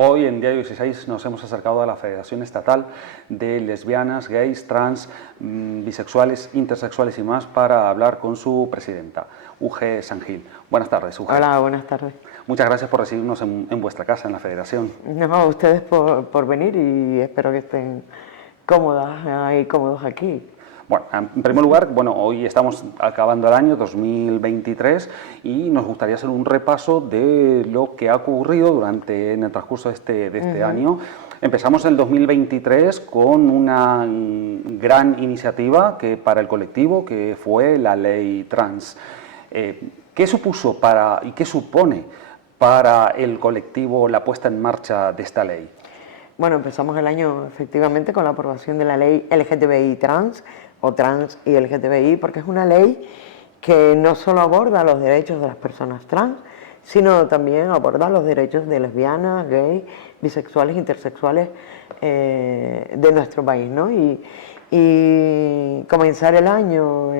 Hoy en Diario 16 nos hemos acercado a la Federación Estatal de Lesbianas, Gays, Trans, Bisexuales, Intersexuales y más para hablar con su presidenta, Uge Sangil. Buenas tardes, Uge. Hola, buenas tardes. Muchas gracias por recibirnos en vuestra casa, en la Federación. No, a ustedes por venir y espero que estén cómodas y cómodos aquí. Bueno, en primer lugar, hoy estamos acabando el año 2023 y nos gustaría hacer un repaso de lo que ha ocurrido en el transcurso de este año. Empezamos el 2023 con una gran iniciativa para el colectivo, que fue la Ley Trans. ¿Qué supuso y qué supone para el colectivo la puesta en marcha de esta ley? Bueno, empezamos el año efectivamente con la aprobación de la ley LGTBI Trans, o Trans y LGTBI, porque es una ley que no solo aborda los derechos de las personas trans, sino también aborda los derechos de lesbianas, gays, bisexuales, intersexuales de nuestro país, ¿no? Y comenzar el año,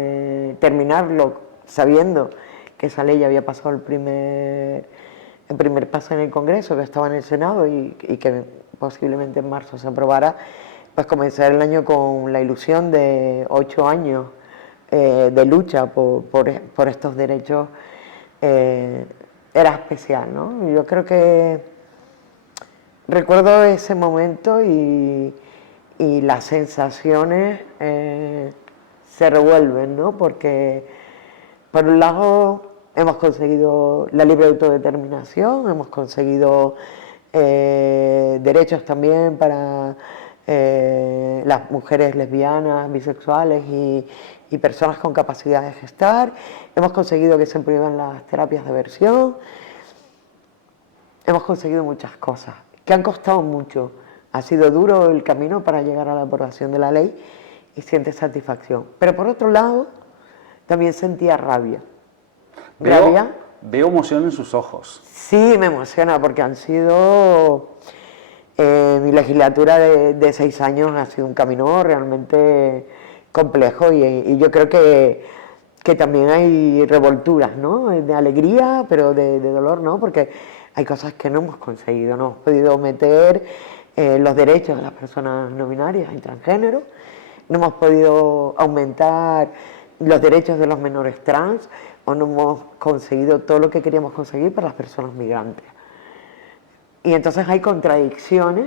terminarlo sabiendo que esa ley ya había pasado el primer paso en el Congreso, que estaba en el Senado y que posiblemente en marzo se aprobara, pues comenzar el año con la ilusión de 8 años de lucha por estos derechos era especial, ¿no? Yo creo que recuerdo ese momento y las sensaciones se revuelven, ¿no? Porque por un lado hemos conseguido la libre autodeterminación, hemos conseguido derechos también para las mujeres lesbianas, bisexuales y personas con capacidad de gestar. Hemos conseguido que se prohíban las terapias de aversión. Hemos conseguido muchas cosas que han costado mucho. Ha sido duro el camino para llegar a la aprobación de la ley y siente satisfacción. Pero por otro lado, también sentía rabia. Veo emoción en sus ojos. Sí, me emociona porque han sido... mi legislatura de 6 años ha sido un camino realmente complejo y yo creo que también hay revolturas, ¿no? De alegría, pero de dolor, ¿no? Porque hay cosas que no hemos conseguido, no hemos podido meter los derechos de las personas no binarias y transgénero, no hemos podido aumentar los derechos de los menores trans o no hemos conseguido todo lo que queríamos conseguir para las personas migrantes. Y entonces hay contradicciones,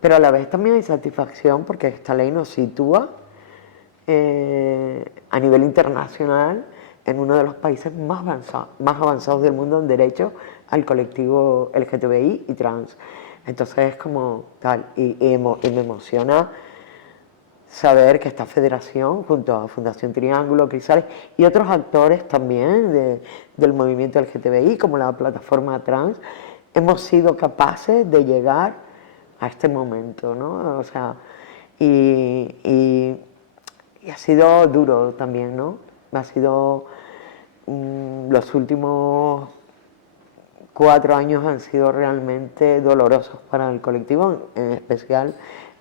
pero a la vez también hay satisfacción porque esta ley nos sitúa a nivel internacional en uno de los países más avanzados del mundo en derechos al colectivo LGTBI y trans. Entonces es como tal, y me emociona saber que esta federación, junto a Fundación Triángulo, Crisales y otros actores también del movimiento LGTBI, como la plataforma trans, hemos sido capaces de llegar a este momento, ¿no? O sea, y ha sido duro también, ¿no? Ha sido los últimos 4 años han sido realmente dolorosos para el colectivo, en especial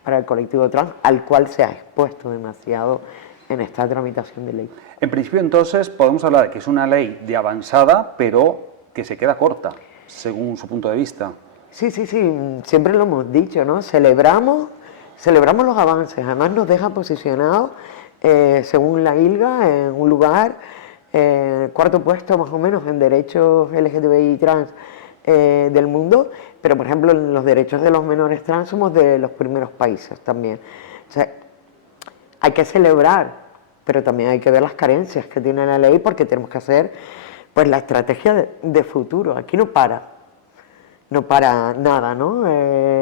para el colectivo trans, al cual se ha expuesto demasiado en esta tramitación de ley. En principio, entonces, podemos hablar de que es una ley de avanzada, pero que se queda corta, según su punto de vista. Sí, siempre lo hemos dicho, ¿no? Celebramos los avances, además nos deja posicionados, según la ILGA, en un lugar, 4.º puesto más o menos en derechos LGTBI trans del mundo, pero por ejemplo en los derechos de los menores trans somos de los primeros países también. O sea, hay que celebrar, pero también hay que ver las carencias que tiene la ley porque tenemos que hacer pues la estrategia de futuro. Aquí no para nada, ¿no?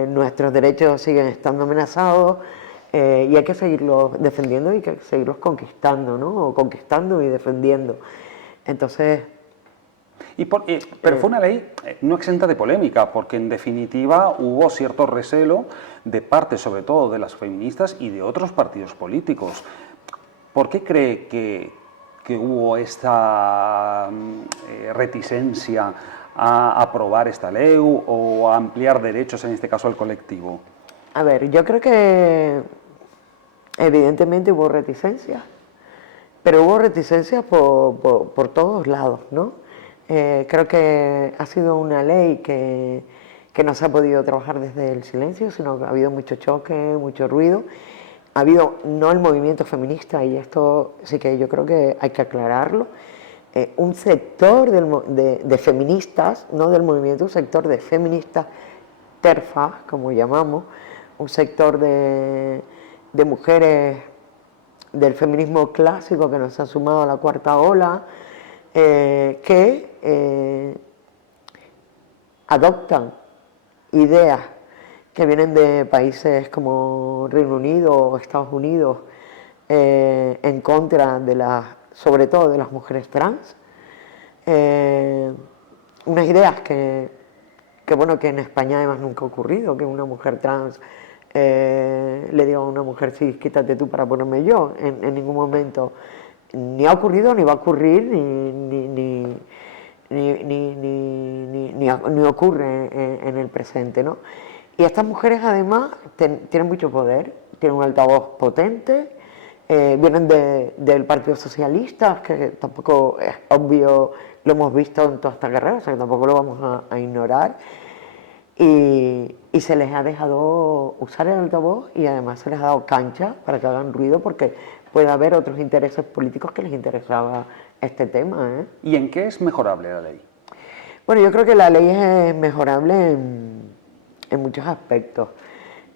Nuestros derechos siguen estando amenazados y hay que seguirlos defendiendo y hay que seguirlos conquistando, ¿no? O conquistando y defendiendo. Entonces... Pero fue una ley no exenta de polémica, porque en definitiva hubo cierto recelo de parte, sobre todo, de las feministas y de otros partidos políticos. ¿Por qué cree que hubo esta reticencia a aprobar esta ley o a ampliar derechos, en este caso al colectivo? A ver, yo creo que evidentemente hubo reticencia, pero hubo reticencia por todos lados, ¿no? Creo que ha sido una ley que que no se ha podido trabajar desde el silencio, sino que ha habido mucho choque, mucho ruido. Ha habido, no el movimiento feminista, y esto sí que yo creo que hay que aclararlo, un sector de feministas, no del movimiento, un sector de feministas TERFas, como llamamos, un sector de mujeres del feminismo clásico que nos han sumado a la cuarta ola, que adoptan ideas que vienen de países como Reino Unido o Estados Unidos en contra de sobre todo de las mujeres trans, unas ideas bueno, que en España además nunca ha ocurrido, que una mujer trans le diga a una mujer, sí, quítate tú para ponerme yo, en ningún momento ni ha ocurrido, ni va a ocurrir, ni ocurre en el presente, ¿no? Y estas mujeres además tienen mucho poder, tienen un altavoz potente, vienen del Partido Socialista, que tampoco es obvio, lo hemos visto en toda esta carrera, o sea que tampoco lo vamos a ignorar, y se les ha dejado usar el altavoz y además se les ha dado cancha para que hagan ruido, porque puede haber otros intereses políticos que les interesaba este tema, ¿eh? ¿Y en qué es mejorable la ley? Bueno, yo creo que la ley es mejorable en muchos aspectos.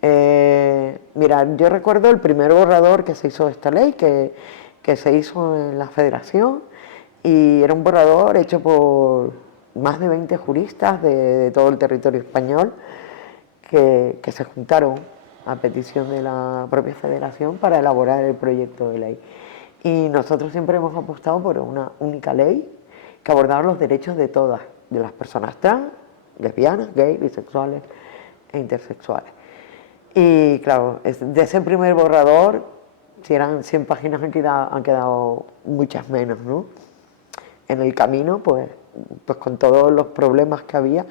Mira, yo recuerdo el primer borrador que se hizo de esta ley, que se hizo en la Federación, y era un borrador hecho por más de 20 juristas de todo el territorio español que se juntaron a petición de la propia Federación para elaborar el proyecto de ley. Y nosotros siempre hemos apostado por una única ley que abordara los derechos de todas, de las personas trans, lesbianas, gays, bisexuales e intersexuales. Y claro, de ese primer borrador, si eran 100 páginas, han quedado muchas menos, ¿no? En el camino, pues con todos los problemas que había.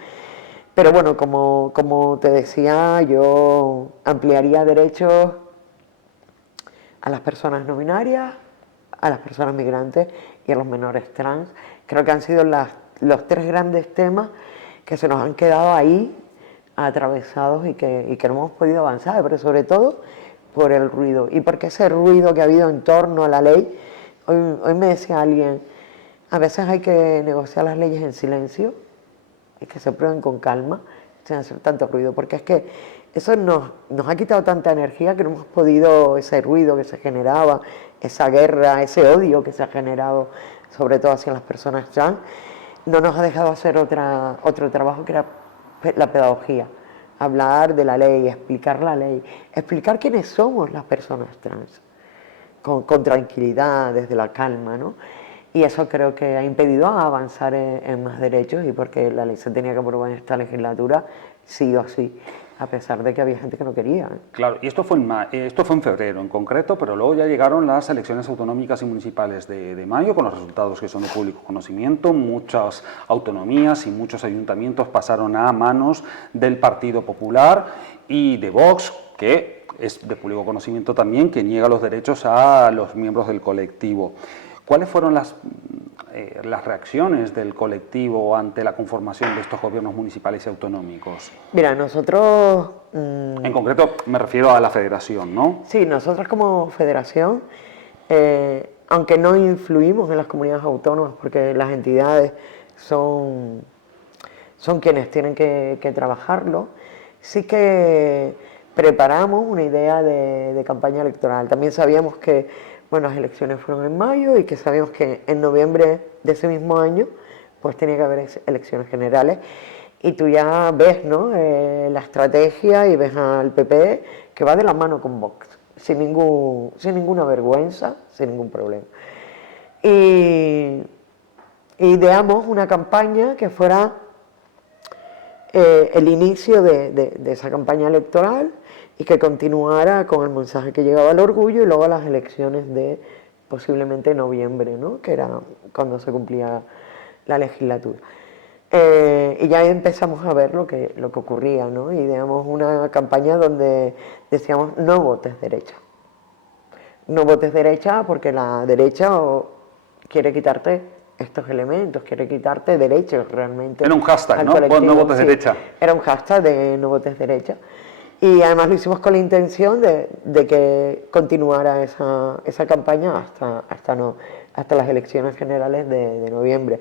Pero bueno, como te decía, yo ampliaría derechos a las personas no binarias, a las personas migrantes y a los menores trans. Creo que han sido los tres grandes temas que se nos han quedado ahí atravesados y que no hemos podido avanzar, pero sobre todo por el ruido y porque ese ruido que ha habido en torno a la ley. Hoy me decía alguien, a veces hay que negociar las leyes en silencio y que se prueben con calma, sin hacer tanto ruido, porque es que eso nos ha quitado tanta energía que no hemos podido, ese ruido que se generaba, esa guerra, ese odio que se ha generado, sobre todo hacia las personas trans, no nos ha dejado hacer otro trabajo que era la pedagogía, hablar de la ley, explicar la ley, explicar quiénes somos las personas trans, con tranquilidad, desde la calma, ¿no? Y eso creo que ha impedido avanzar en más derechos, y porque la ley se tenía que aprobar en esta legislatura sí o sí, a pesar de que había gente que no quería, ¿eh? Claro, y esto fue en febrero en concreto, pero luego ya llegaron las elecciones autonómicas y municipales de mayo, con los resultados que son de público conocimiento. Muchas autonomías y muchos ayuntamientos pasaron a manos del Partido Popular y de Vox, que es de público conocimiento también, que niega los derechos a los miembros del colectivo. ¿Cuáles fueron las reacciones del colectivo ante la conformación de estos gobiernos municipales y autonómicos? Mira, nosotros... En concreto me refiero a la federación, ¿no? Sí, nosotros como federación, aunque no influimos en las comunidades autónomas porque las entidades son quienes tienen que trabajarlo, sí que preparamos una idea de campaña electoral. También sabíamos que las elecciones fueron en mayo y que sabíamos que en noviembre de ese mismo año pues tenía que haber elecciones generales, y tú ya ves, ¿no?, la estrategia, y ves al PP que va de la mano con Vox, sin ninguna vergüenza, sin ningún problema. Y ideamos una campaña que fuera el inicio de esa campaña electoral, y que continuara con el mensaje que llegaba al orgullo, y luego a las elecciones de posiblemente noviembre, ¿no?, que era cuando se cumplía la legislatura. Y ya empezamos a ver lo que ocurría, ¿no? Ideamos una campaña donde decíamos: no votes derecha. No votes derecha porque la derecha quiere quitarte estos elementos, quiere quitarte derechos realmente. Era un hashtag, al ¿no? colectivo, No votes sí, derecha. era un hashtag de no votes derecha. Y además lo hicimos con la intención de que continuara esa campaña hasta las elecciones generales de noviembre.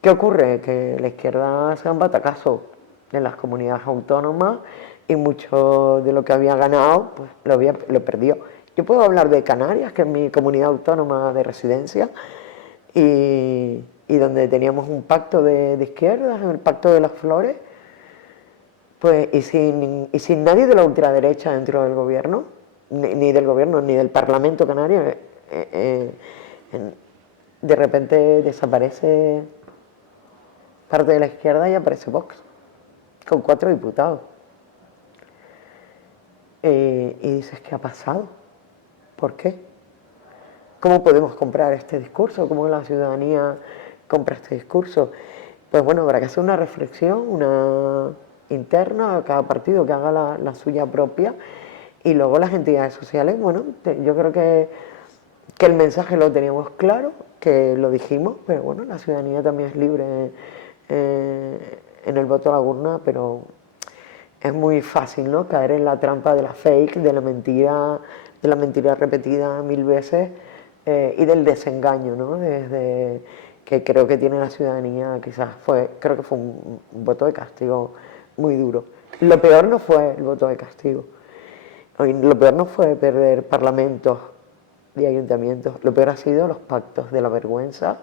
¿Qué ocurre? Que la izquierda se da un batacazo en las comunidades autónomas y mucho de lo que había ganado pues lo perdió. Yo puedo hablar de Canarias, que es mi comunidad autónoma de residencia, y donde teníamos un pacto de izquierdas, el pacto de las flores, pues, y sin nadie de la ultraderecha dentro del gobierno, ni del gobierno, ni del Parlamento canario, de repente desaparece parte de la izquierda y aparece Vox, con 4 diputados. Y dices, ¿qué ha pasado? ¿Por qué? ¿Cómo podemos comprar este discurso? ¿Cómo la ciudadanía compra este discurso? Pues bueno, habrá que hacer una reflexión, una interna a cada partido que haga la suya propia, y luego las entidades sociales, bueno, yo creo que el mensaje lo teníamos claro, que lo dijimos, pero bueno, la ciudadanía también es libre en el voto a la urna, pero es muy fácil, ¿no?, caer en la trampa de la fake, de la mentira repetida 1000 veces, y del desengaño, ¿no?, desde que creo que tiene la ciudadanía. Quizás creo que fue un voto de castigo muy duro. Lo peor no fue el voto de castigo, lo peor no fue perder parlamentos y ayuntamientos, lo peor ha sido los pactos de la vergüenza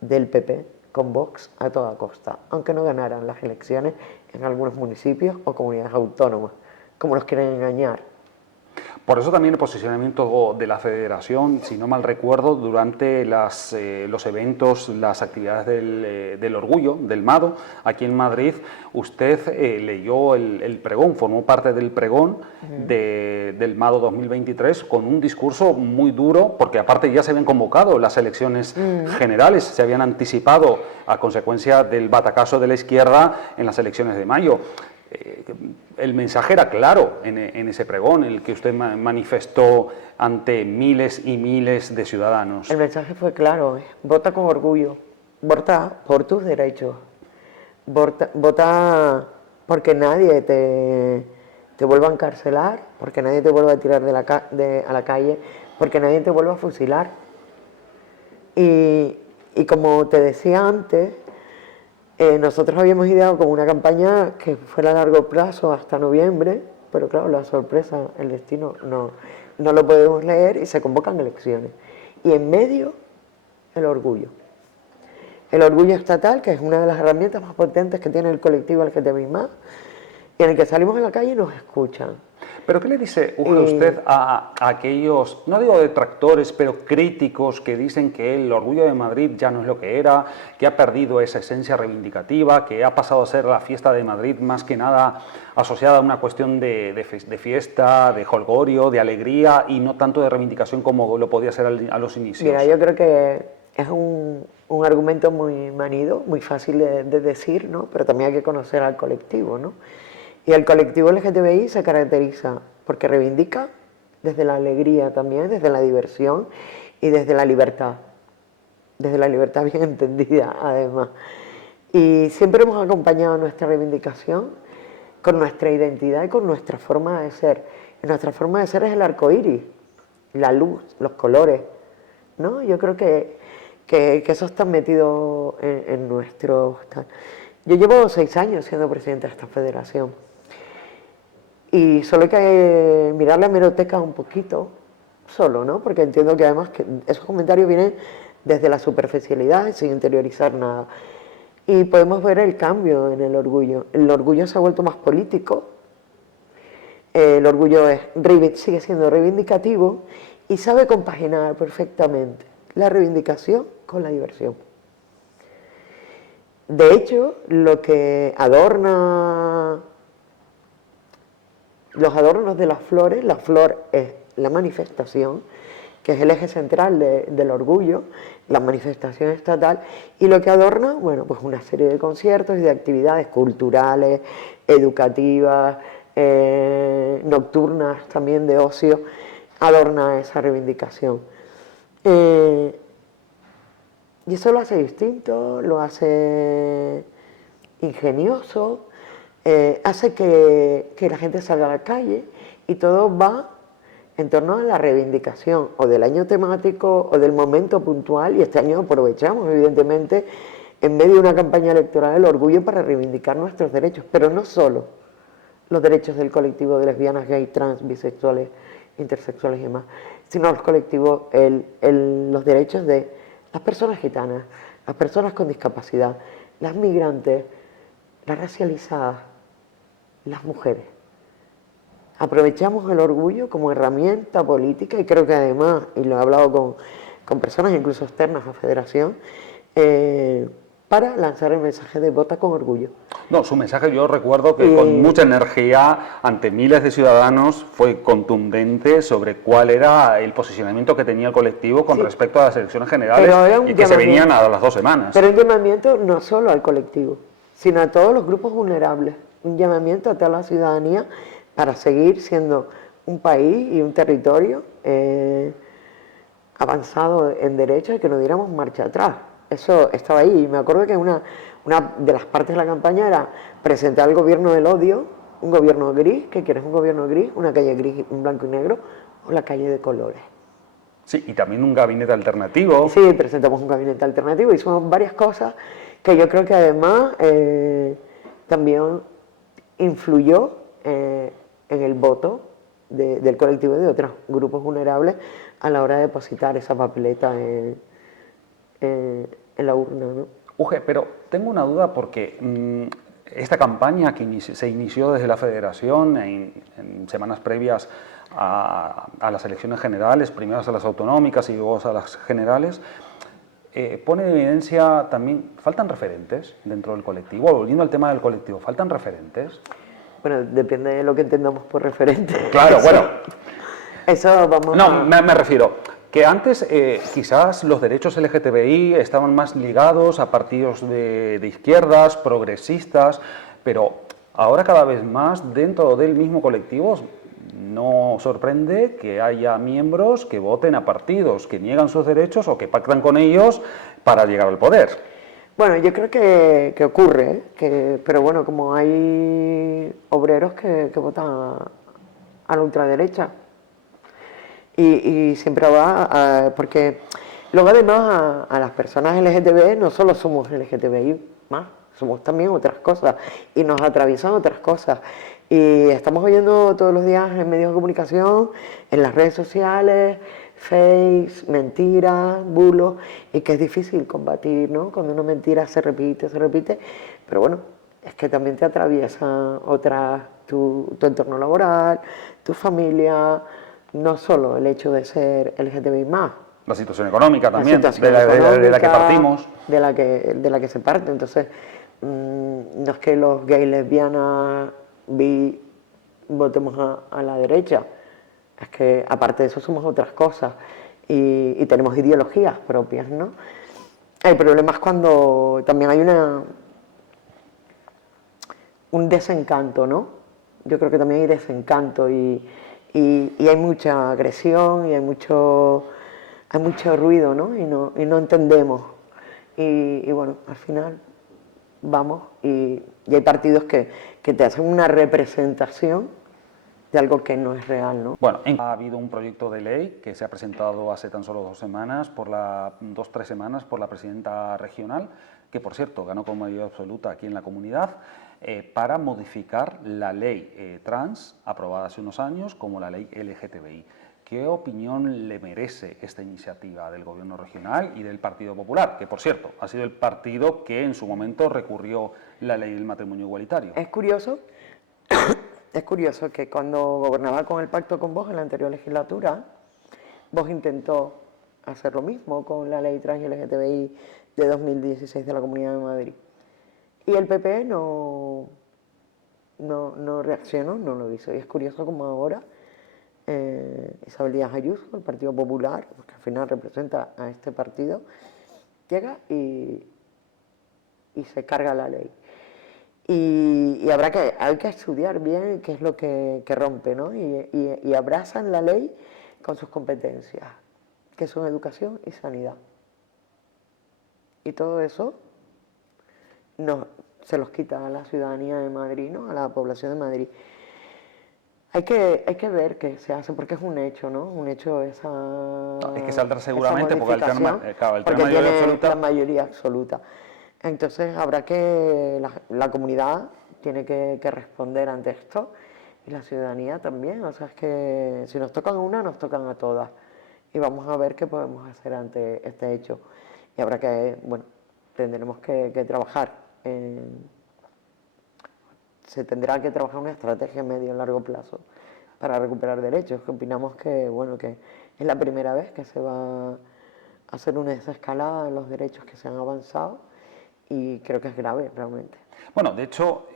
del PP con Vox a toda costa, aunque no ganaran las elecciones en algunos municipios o comunidades autónomas, como nos quieren engañar. Por eso también el posicionamiento de la Federación, si no mal recuerdo, durante los eventos, las actividades del Orgullo, del MADO, aquí en Madrid, usted leyó el pregón, formó parte del pregón del MADO 2023 con un discurso muy duro, porque aparte ya se habían convocado las elecciones generales, se habían anticipado a consecuencia del batacazo de la izquierda en las elecciones de mayo. El mensaje era claro en ese pregón, el que usted manifestó ante miles y miles de ciudadanos. El mensaje fue claro, vota con orgullo, vota por tus derechos, vota porque nadie te vuelva a encarcelar, porque nadie te vuelva a tirar a la calle, porque nadie te vuelva a fusilar. Y como te decía antes, nosotros habíamos ideado como una campaña que fuera a largo plazo hasta noviembre, pero claro, la sorpresa, el destino, no lo podemos leer y se convocan elecciones. Y en medio, el orgullo. El orgullo estatal, que es una de las herramientas más potentes que tiene el colectivo LGTBI+, y en el que salimos a la calle y nos escuchan. ¿Pero qué le dice usted a aquellos, no digo detractores, pero críticos que dicen que el Orgullo de Madrid ya no es lo que era, que ha perdido esa esencia reivindicativa, que ha pasado a ser la fiesta de Madrid más que nada asociada a una cuestión de fiesta, de jolgorio, de alegría y no tanto de reivindicación como lo podía ser a los inicios? Mira, yo creo que es un argumento muy manido, muy fácil de decir, ¿no?, pero también hay que conocer al colectivo, ¿no? Y el colectivo LGTBI se caracteriza porque reivindica desde la alegría también, desde la diversión y desde la libertad bien entendida además. Y siempre hemos acompañado nuestra reivindicación con nuestra identidad y con nuestra forma de ser. Y nuestra forma de ser es el arco iris, la luz, los colores, ¿no? Yo creo que eso está metido en nuestro... Yo llevo 6 años siendo presidente de esta federación. Y solo hay que mirar la hemeroteca un poquito, solo, ¿no? Porque entiendo que además que esos comentarios vienen desde la superficialidad, sin interiorizar nada. Y podemos ver el cambio en el orgullo. El orgullo se ha vuelto más político, el orgullo sigue siendo reivindicativo y sabe compaginar perfectamente la reivindicación con la diversión. De hecho, lo que adorna los adornos de las flores, la flor es la manifestación, que es el eje central del orgullo, la manifestación estatal, y lo que adorna, bueno, pues una serie de conciertos y de actividades culturales, educativas, nocturnas, también de ocio, adorna esa reivindicación. Y eso lo hace distinto, lo hace ingenioso, hace que la gente salga a la calle y todo va en torno a la reivindicación o del año temático o del momento puntual, y este año aprovechamos evidentemente en medio de una campaña electoral el orgullo para reivindicar nuestros derechos, pero no solo los derechos del colectivo de lesbianas, gays, trans, bisexuales, intersexuales y demás, sino los colectivos, los derechos de las personas gitanas, las personas con discapacidad, las migrantes, las racializadas, las mujeres. Aprovechamos el orgullo como herramienta política y creo que además, y lo he hablado con personas incluso externas a Federación, para lanzar el mensaje de vota con orgullo. No, su mensaje yo recuerdo que con mucha energía ante miles de ciudadanos fue contundente sobre cuál era el posicionamiento que tenía el colectivo con respecto a las elecciones generales y que se venían a las 2 semanas. Pero un llamamiento no solo al colectivo, sino a todos los grupos vulnerables, un llamamiento a toda la ciudadanía para seguir siendo un país y un territorio avanzado en derechos y que no diéramos marcha atrás. Eso estaba ahí y me acuerdo que una de las partes de la campaña era presentar el gobierno del odio, un gobierno gris. ¿Qué quieres? ¿Un gobierno gris? ¿Una calle gris, un blanco y negro? ¿O la calle de colores? Sí, y también un gabinete alternativo. Sí, presentamos un gabinete alternativo, hicimos varias cosas que yo creo que además también influyó en el voto del colectivo y de otros grupos vulnerables a la hora de depositar esa papeleta en la urna, ¿no? Uge, pero tengo una duda porque esta campaña que se inició desde la Federación en semanas previas a las elecciones generales, primero a las autonómicas y luego a las generales, pone en evidencia también, faltan referentes dentro del colectivo. Volviendo al tema del colectivo, ¿faltan referentes? Bueno, depende de lo que entendamos por referente. Claro, bueno. Eso vamos No, me refiero que antes quizás los derechos LGTBI estaban más ligados a partidos de izquierdas, progresistas, pero ahora cada vez más dentro del mismo colectivo no sorprende que haya miembros que voten a partidos que niegan sus derechos o que pactan con ellos para llegar al poder. Bueno, yo creo que ocurre, pero bueno, como hay obreros que votan a la ultraderecha y siempre va, porque luego además a las personas LGTB no solo somos LGTBI más, somos también otras cosas y nos atraviesan otras cosas. Y estamos oyendo todos los días en medios de comunicación, en las redes sociales, fakes, mentiras, bulos, y que es difícil combatir, ¿no? Cuando una mentira se repite, pero bueno, es que también te atraviesa otras, tu entorno laboral, tu familia, no solo el hecho de ser LGTBI+. La situación económica también, de la que partimos. De la que se parte, entonces no es que los gays, lesbianas, bi, votemos a la derecha, es que aparte de eso somos otras cosas y tenemos ideologías propias, ¿no? El problema es cuando también hay un desencanto, ¿no? Yo creo que también hay desencanto y hay mucha agresión y hay mucho ruido, ¿no? Y no entendemos. Y bueno, al final vamos y hay partidos que te hacen una representación de algo que no es real, ¿no? Bueno, ha habido un proyecto de ley que se ha presentado hace tan solo 2 semanas, 2-3 semanas, por la presidenta regional, que por cierto ganó con mayoría absoluta aquí en la comunidad, para modificar la ley trans aprobada hace unos años como la ley LGTBI. ¿Qué opinión le merece esta iniciativa del Gobierno regional y del Partido Popular? Que, por cierto, ha sido el partido que en su momento recurrió la ley del matrimonio igualitario. Es curioso que cuando gobernaba con el pacto con Vox en la anterior legislatura, Vox intentó hacer lo mismo con la ley trans y LGTBI de 2016 de la Comunidad de Madrid. Y el PP no reaccionó, no lo hizo. Y es curioso como ahora Isabel Díaz Ayuso, el Partido Popular, que al final representa a este partido, llega y se carga la ley. Y hay que estudiar bien qué es lo que rompe, ¿no? Y abrazan la ley con sus competencias, que son educación y sanidad. Y todo eso se los quita a la ciudadanía de Madrid, ¿no? A la población de Madrid. Hay que ver qué se hace, porque es un hecho, ¿no? Un hecho esa, No, es que saldrá esa seguramente porque el tema, modificación, claro, el tema porque mayoría tiene absoluta. la mayoría absoluta. Entonces habrá que, la comunidad tiene que responder ante esto y la ciudadanía también. O sea, es que si nos tocan una, nos tocan a todas. Y vamos a ver qué podemos hacer ante este hecho. Y habrá que, bueno, tendremos que trabajar se tendrá que trabajar una estrategia a medio y largo plazo para recuperar derechos, que opinamos que, bueno, que es la primera vez que se va a hacer una desescalada en los derechos que se han avanzado y creo que es grave realmente. Bueno, de hecho,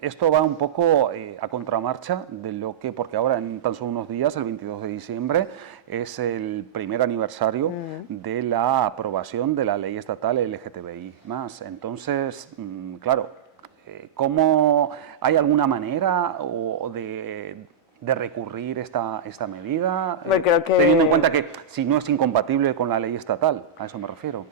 esto va un poco a contramarcha de lo que, porque ahora en tan solo unos días, el 22 de diciembre, es el primer aniversario de la aprobación de la ley estatal LGTBI+. Entonces, claro, ¿cómo hay alguna manera de recurrir esta medida? Bueno, creo que teniendo en cuenta que si no es incompatible con la ley estatal, a eso me refiero.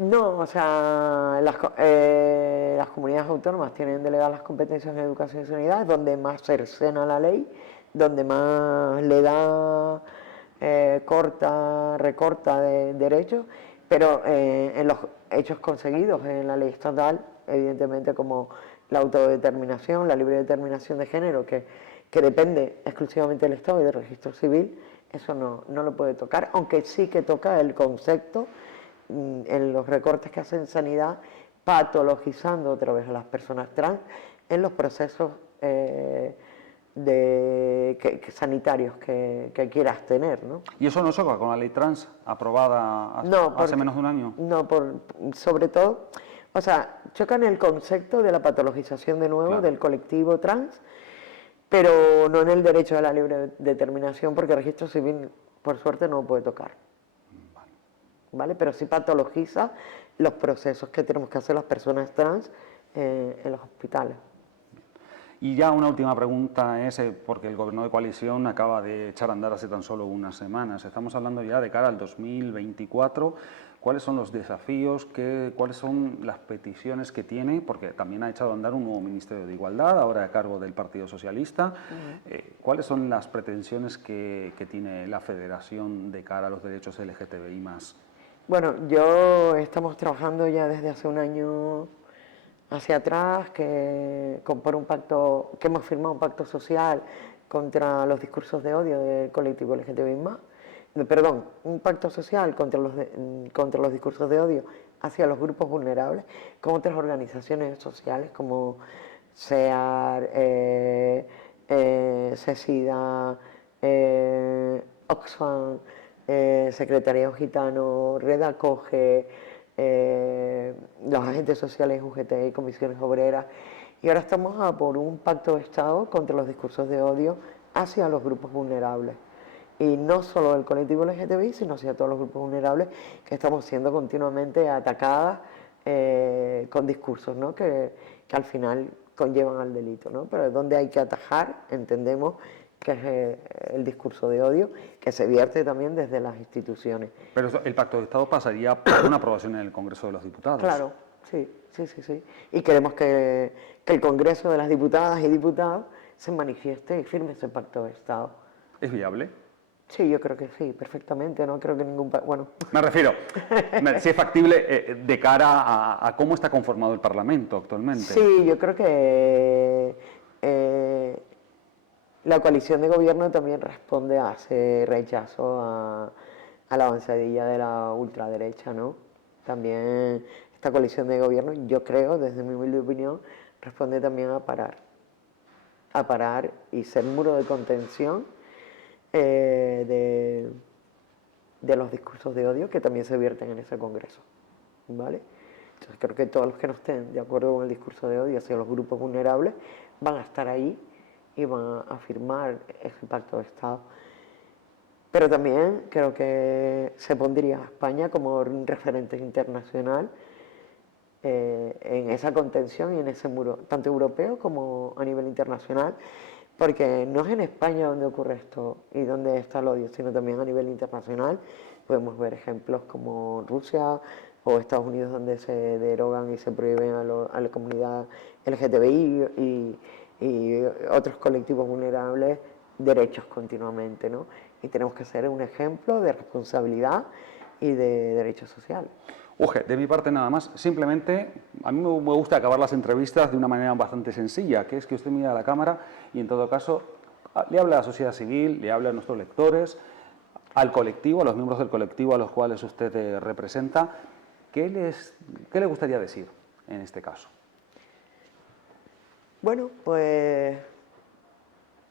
no, o sea, las comunidades autónomas tienen delegadas las competencias en educación y sanidad, donde más cercena la ley, donde más le da, recorta de derechos, pero en los hechos conseguidos en la ley estatal, evidentemente como la autodeterminación, la libre determinación de género, que depende exclusivamente del Estado y del registro civil, eso no lo puede tocar, aunque sí que toca el concepto en los recortes que hace en sanidad, patologizando otra vez a las personas trans en los procesos sanitarios que quieras tener, ¿no? ¿Y eso no choca con la ley trans aprobada hace menos de un año? No, sobre todo, o sea, chocan el concepto de la patologización de nuevo Claro. del colectivo trans, pero no en el derecho a la libre determinación, porque el registro civil, por suerte, no puede tocar. ¿Vale? Pero sí patologiza los procesos que tenemos que hacer las personas trans en los hospitales. Y ya una última pregunta es, porque el Gobierno de coalición acaba de echar a andar hace tan solo unas semanas. Estamos hablando ya de cara al 2024. ¿Cuáles son los desafíos? ¿Cuáles son las peticiones que tiene? Porque también ha echado a andar un nuevo Ministerio de Igualdad, ahora a cargo del Partido Socialista. ¿Cuáles son las pretensiones que tiene la Federación de cara a los derechos LGTBI+. Bueno, estamos trabajando ya desde hace un año hacia atrás, por un pacto, que hemos firmado un pacto social contra los discursos de odio del colectivo LGTBI+, perdón, un pacto social contra los discursos de odio hacia los grupos vulnerables, con otras organizaciones sociales como SEAR, CESIDA, Oxfam, Secretariado Gitano, Red Acoge, los agentes sociales UGT, comisiones obreras, y ahora estamos a por un pacto de Estado contra los discursos de odio hacia los grupos vulnerables. Y no solo el colectivo LGTBI, sino hacia todos los grupos vulnerables que estamos siendo continuamente atacadas con discursos, ¿no? que al final conllevan al delito, ¿no? Pero donde hay que atajar, entendemos que es el discurso de odio, que se vierte también desde las instituciones. Pero el Pacto de Estado pasaría por una aprobación en el Congreso de los Diputados. Claro, sí. Y queremos que el Congreso de las Diputadas y Diputados se manifieste y firme ese Pacto de Estado. ¿Es viable? Sí, yo creo que sí, perfectamente, no creo que bueno... Me refiero, si es factible de cara a cómo está conformado el Parlamento actualmente. Sí, yo creo que la coalición de gobierno también responde a ese rechazo a la avanzadilla de la ultraderecha, ¿no? También esta coalición de gobierno, yo creo, desde mi humilde opinión, responde también a parar y ser muro de contención de los discursos de odio que también se vierten en ese Congreso, ¿vale? Entonces creo que todos los que no estén de acuerdo con el discurso de odio hacia los grupos vulnerables van a estar ahí y van a firmar ese pacto de Estado. Pero también creo que se pondría a España como un referente internacional en esa contención y en ese muro, tanto europeo como a nivel internacional, porque no es en España donde ocurre esto y donde está el odio, sino también a nivel internacional. Podemos ver ejemplos como Rusia, o Estados Unidos, donde se derogan y se prohíben a la comunidad LGTBI y otros colectivos vulnerables derechos continuamente, ¿no? Y tenemos que ser un ejemplo de responsabilidad y de derechos sociales. Uge, de mi parte nada más, simplemente a mí me gusta acabar las entrevistas de una manera bastante sencilla, que es que usted mira a la cámara y en todo caso le habla a la sociedad civil, le habla a nuestros lectores, al colectivo, a los miembros del colectivo a los cuales usted representa. ¿Qué le gustaría decir en este caso? Bueno, pues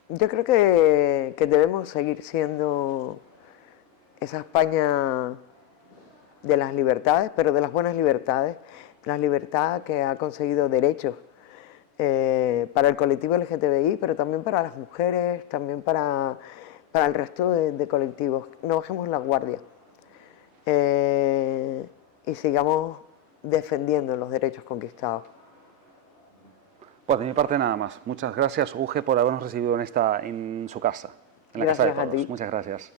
yo creo que debemos seguir siendo esa España de las libertades, pero de las buenas libertades, la libertad que ha conseguido derechos para el colectivo LGTBI, pero también para las mujeres, también para el resto de colectivos. No bajemos la guardia y sigamos defendiendo los derechos conquistados. Pues de mi parte nada más. Muchas gracias, Uge, por habernos recibido en su casa, en la casa de Gracias a todos. ti. Muchas gracias.